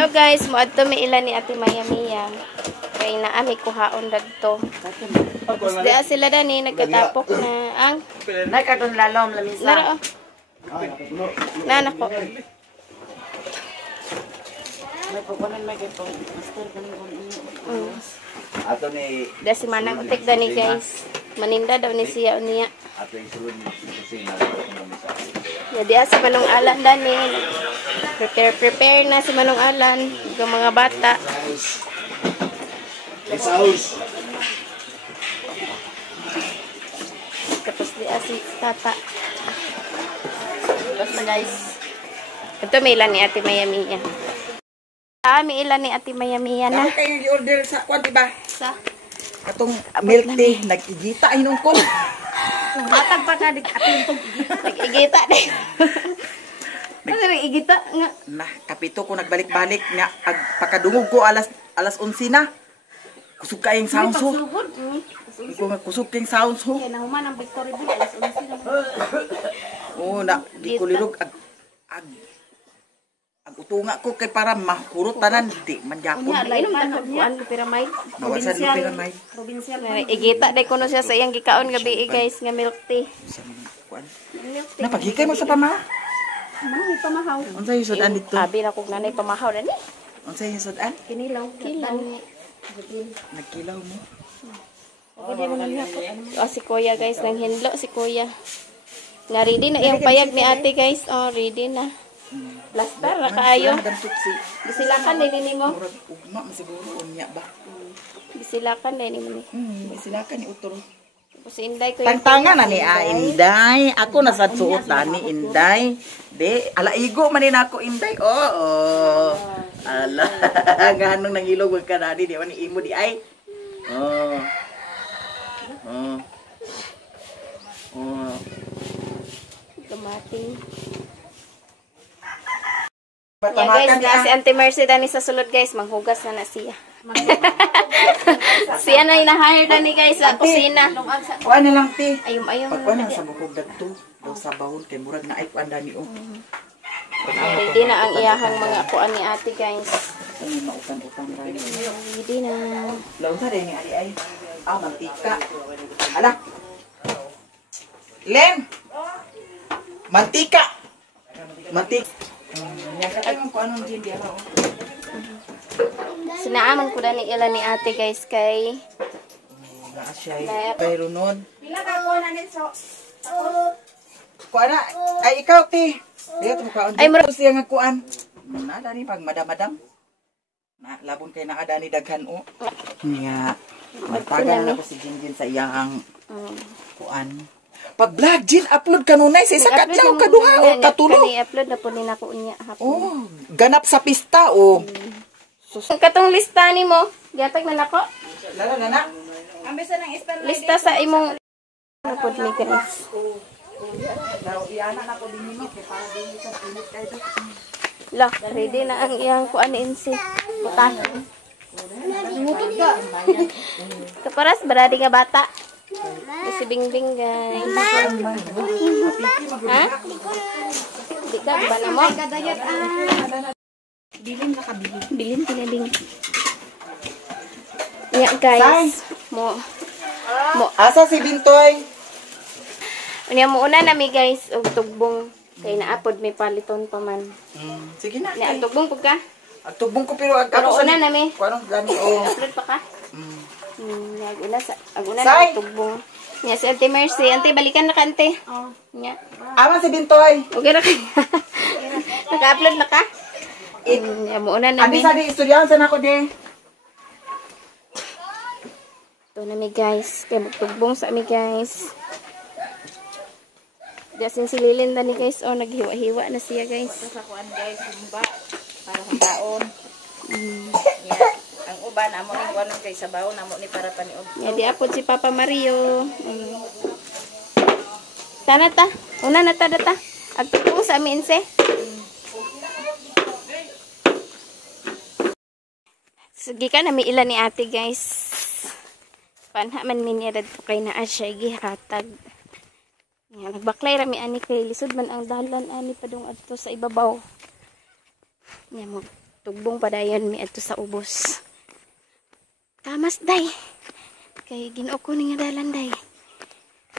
Hello guys, muadto mi ilan ni Ate Maya Mia. Kay naami kuhaon dagto. Diya sila dani nagkatapok na ang nagkadon lalom lamisa. Naro. Nako. May pukunan may gato. Master kaning kun. Ato ni Dasi manang utik dani guys. Maninda daw ni siya unya. ato yung sulod ni kusina. Jadi sa Manong Alan dani. Prepare na si Manong Alan ng mga bata. Tapos di si tata. Tapos na guys. Ito may ilan ni Ate Maya Mia. May ilan ni Ate Maya Mia na. Ako kayo i-order sa kwan diba? Sa? Katong milk tea. Nag-igita inong ko. Matag pa ka. Nag-igita din. Ano nag-igita nga? Nah, kapito ko nagbalik-balik nga. Pagkadungog ko alas 11 na. Kusog kayong sounds ho. Kusog kayong sounds ho. Kaya nahuman ang Victory Bill. Alas 11 na. Oo, di ko lirog. Ag utunga ko kay para mahurot tanan. Di, manjakon. Inom na kuan piramide. Nawasan ng piramide. Provincial. Igita day kuno siya sa iyang gikaon gabi guys nga milk tea. Milk tea. Napagikay mo sa pama. May pamahaw. Unsa yung sudan dito? Abi na kog nanay pamahaw dani. Unsa yung sudan? Kinilaw. Nagkilaw mo. Si Kuya guys, nang hinlo si Kuya. Nga ready na yung payag ni ate guys. Oh, ready na. Plaster na kaayo. Bisilakan din ni mo. Ugma masiguro unya ba? Bisilakan din ni mo. Bisilakan ni utro. Tapos Inday ko Tangtangan na ni Inday. Ako na sa suotan ni Inday. De, alaigo man din ako Inday. Oo. Ala, ganong nangilog ka na di man imo di ay. Oh. Dumating. Yeah, guys, na si Auntie Mercy dani sa sulod guys, manghugas na siya. Siya na ina-hire dani guys sa kusina. Kuan na lang ti. Ayum. Pagkuan na sa bukog dagto. Daw sa bawon kay murag na ay kuan dani o. Ready na ang iyahang mga kuan ni ate guys. Ay mautan-utan dani. Ready na. Law sa ni ari ay. Mantika. Ala. Len. Mantika. Nakatay mo kung anong gin diya o. Sinaaman ko dani ila ni ate guys kay Naasya pero nun. Pila ka ko na nito. Kuan na ay ikaw ti. Dito mo kaon. Ay mo siya nga kuan. Na dani pag madam-madam. Na labon kay naa dani daghan o. Nya. Magtagal na ko si Jinjin sa iyang kuan. Pag vlog Jin upload kanunay sa isa kadlaw kaduha o katulo. I-upload na po ni nako unya hapon. Oh, ganap sa pista o. Katong lista nimo, giatag na nako. Lala. Ambisa ng spell Lista sa imong pod ni guys. Daw iana na ko din mo para din sa init kay to. La, ready na ang iyang kuan ni Insi. Butan. Ngutod ka. Kaparas baradi nga bata. Si Bingbing guys. Ha? Di ka ba na mo? Kadayat Bilin na kabilin. Bilin pinaling. Yeah guys. Mo. Asa si Bintoy? Unya mo una na mi guys og tugbong kay naapod may paliton pa man. Sige na. Ni ang tugbong pud ka? Ang tubong ko pero Pero una na mi. Kuanong gani o. Upload pa ka? Aguna Say! na tugbong. Nya si Auntie Mercy, Auntie balikan na ka Auntie. Nya. Aman si Bintoy. Okay na ka. Naka-upload na ka? Nya mo una na mi. Abi sa di istoryahan sa nako di. Ito na mi guys. Kaya magtugbong sa mi guys. Diyasin si Lilinda ni guys. Oh, naghiwa-hiwa na siya guys. sa kuan guys, humba para sa taon. Yeah. Ang uban amo ni kuan kay sabaw namo ni para paniog. Ya di apod si Papa Mario. Tanata. Una na ta data. Agtugbong sa mi inse. Sige ka na mi ilan ni ate guys. Panha man minirad ko kay naa siya gihatag. Yan, nagbaklay rami ani kay lisod man ang dalan ani padung adto sa ibabaw. Yan mo Tugbong padayon mi adto sa ubos. Tamas day. Kay Ginoo ko ni nga dalan day.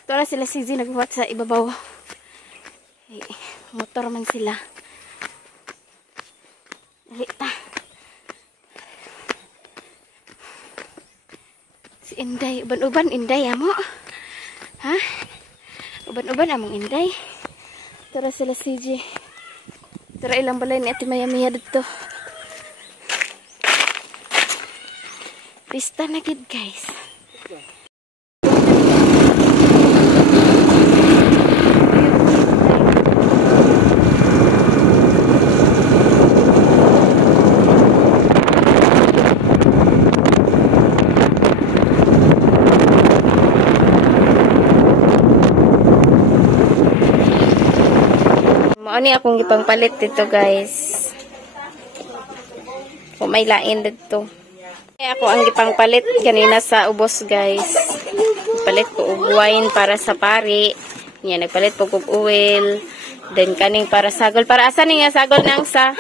Tora sila si nagbuhat sa ibabaw. Ay, motor man sila. Alita. Si Inday, uban-uban Inday amo. Ha? Uban-uban among Inday. Tora sila si Tora ilang balay ni Ate Maya dito. Pista na gid guys. Mao ni akong gipangpalit dito guys. Kung may lain dito. Ako ang gipangpalit kanina sa ubos guys. Palit ko og wine para sa pari. Nya nagpalit ko og oil. Then kaning para sagol. Para asa ni nga sagol nang sa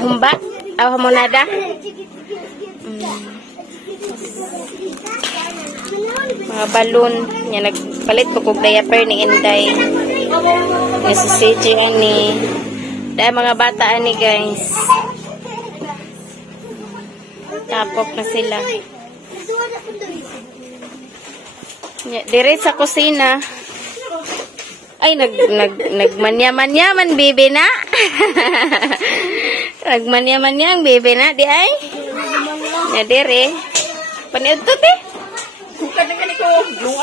humba? Aw hamonada? Mga balon. Nya nagpalit ko og diaper ni Inday. Nga si CJ ani. Dahil mga bata ani guys. Tapok na sila. Dire sa kusina. Ay, nagmanya-manya man bibi na. Nagmanya-manya ang bibi na. Di ay? Dire. Paniod to, te.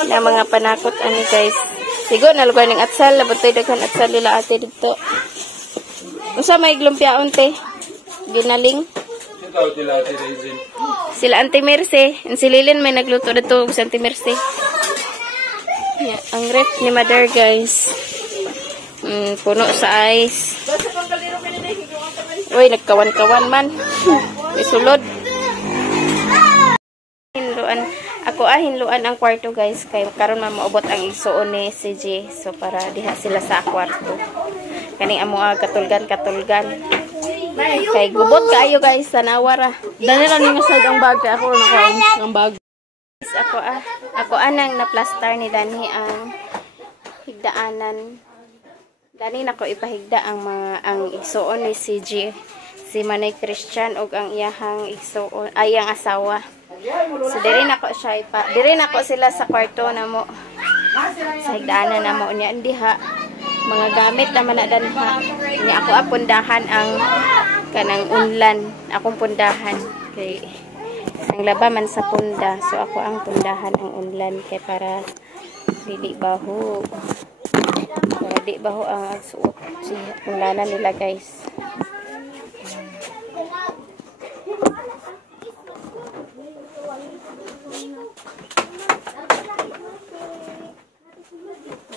Na mga panakot ani guys. Sigo na lugar ng atsal. Labotoy daghan atsal nila ate dito. Usa may glumpiaon te. Ginaling. Sila Auntie Mercy. Si Lilin may nagluto dito sa Auntie Mercy. Yeah, ang ref ni Mother guys. Puno sa ice. Uy, nagkawan-kawan man. May sulod. Hinluan. Ako hinluan ang kwarto guys. Kay karon man maubot ang igsuon ni CJ. So para diha sila sa kwarto. Kaning amo katulgan. Kay gubot kaayo guys sa nawara. Dali lang nga side ang bag kay ako nakaon ang bag. Ako anang na-plaster ni Dani ang higdaanan. Dani nako ipahigda ang igsuon ni CJ. Si Manay Christian og ang iyahang igsuon ay ang asawa. So diri nako siya diri nako sila sa kwarto namo. Sa higdaanan namo niya diha. Mga gamit naman na danha. Niya ako apundahan ang kanang unlan. Akong pundahan. Kay ang laba man sa punda. So ako ang pundahan ang unlan. Kay para dili baho. Para di baho ang agsuot. Unlanan nila guys.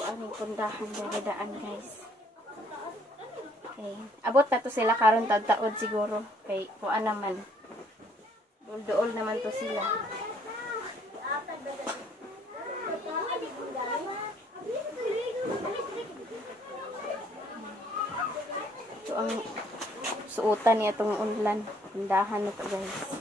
Ang pundahan daan guys. Okay. Abot na to sila karon taud-taod siguro. Kay kuan naman. Dool naman to sila. Ito ang suotan niya itong unlan. Pundahan nito guys.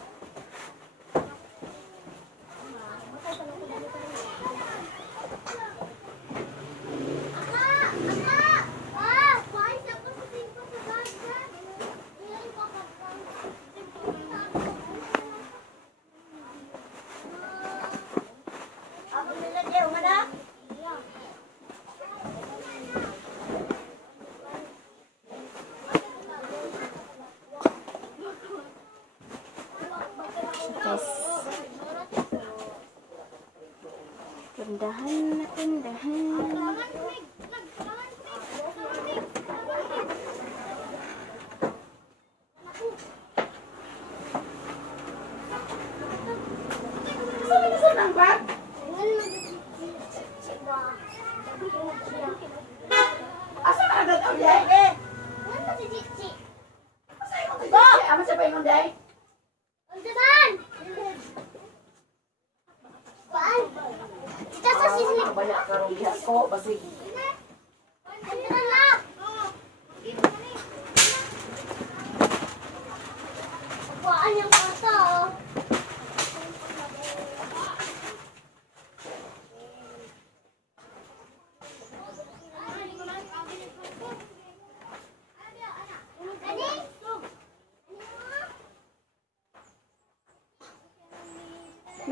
Pundahan. Asa ka agad ang day? Asa siya pa yung day? Banyak karong diha ko basig.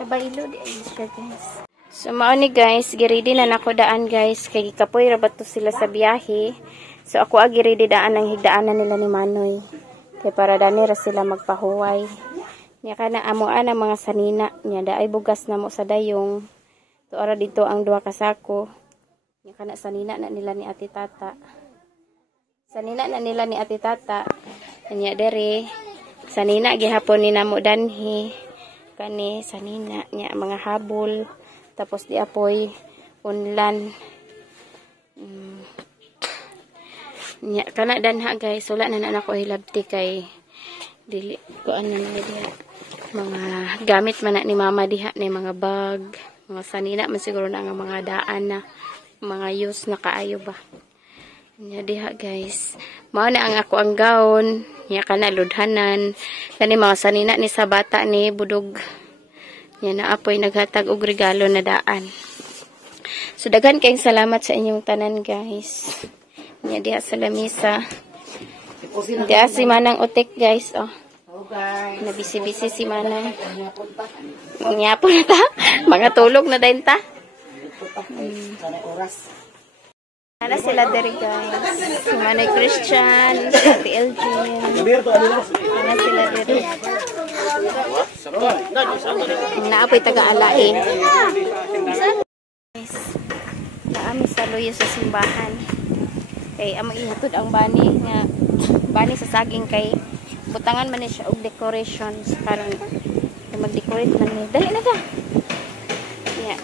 Nabailo di ay siya guys. So mao ni guys, giridi na nako daan guys kay kapoy ra bato sila sa biyahe. So ako giridi daan ang higdaanan nila ni Manoy. Kay para dani ra sila magpahuway. Nya kana amo ana mga sanina nya daay bugas namo sa dayong. Tuara dito ang duha ka sako. Nya kana sanina na nila ni Ate Tata. Sanina na nila ni Ate Tata. Nya dere sanina gihapon ni namo danhi. Kani sanina nya mga habol. Tapos di apoy unlan. Nya kana danha guys, wala na nako hilabti kay dili ko ano diha. Mga gamit man na ni mama diha ni mga bag, mga sanina man siguro na nga mga daan na mga use na kaayo ba. Nya diha guys. Mao na ang ako ang gaon, nya kana ludhanan. Kani mga sanina ni sa bata ni budog. Yan na apoy naghatag og regalo na daan. So daghan kayong salamat sa inyong tanan guys. Nya diha sa lamisa. Diha si Manang Utik guys oh. Nabisi-bisi si Manang. Nyapo na ta. Mga tulog na din ta. Ana sila diri guys. Si Manay Christian, si Elgin. Ana sila diri. Naapoy taga-alain. Guys, naami sa luyo sa simbahan. Kay amo ihatod ang bani nga bani sa saging kay butangan man ni siya og decorations karon mag-decorate man ni. Dali na ta. Yeah.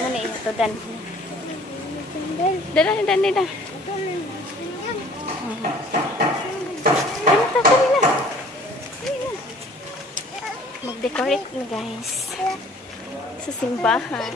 Amo ni ihatodan. Dali na. Mag-decorate na guys sa simbahan.